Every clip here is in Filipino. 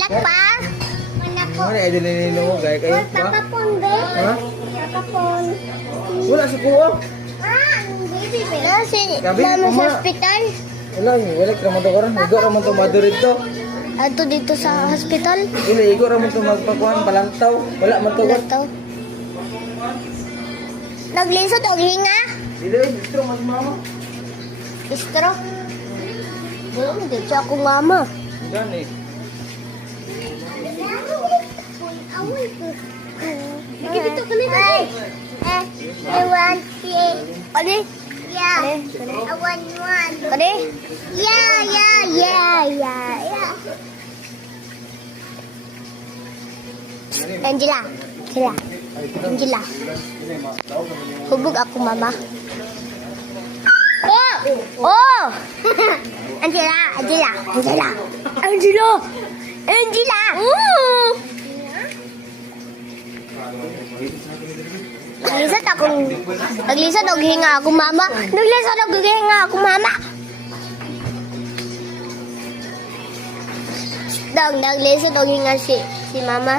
Malak pa. Ano ay dinilino mo, gaya kayo pa? Kakapon, be. Ha? Kakapon. Wala sa kuha. Baby, pero si Gabi, mama sa mama. hospital. Wala, wala ka naman ito karon. Igo raman ito madurid to. Ato dito sa hospital. Igo raman ito magpakuhan, palantaw. Wala man to. Lataw. Naglisod og hinga. Dili, distro man mama. Istro. Dito ako mama. Gani. Dito ka nito. I want it. Adi? Yeah. I want one. Adi? Yeah. Angela. Hubog ako, mama. Oh! Angela. Naglisod og hinga ako, mama. Naglisod og hinga si mama.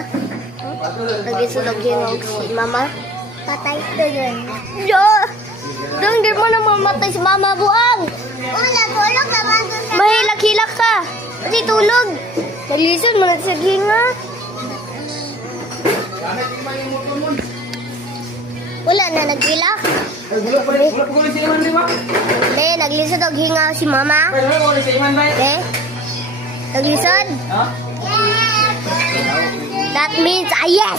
Naglisod og hinga si mama. Patay to yun. Dong, di mo na mamatay si mama, buang. Tulog naman. Mahilak-hilak ka. Kasi tulog. Naglisod mo na sa hinga. Wala na naghilak. Wala pa ko sa iman, di ba? Hindi, naglisod og hinga si mama. Wala ko sa iman, ba? Hindi. Naglisod? Ha? That means, yes!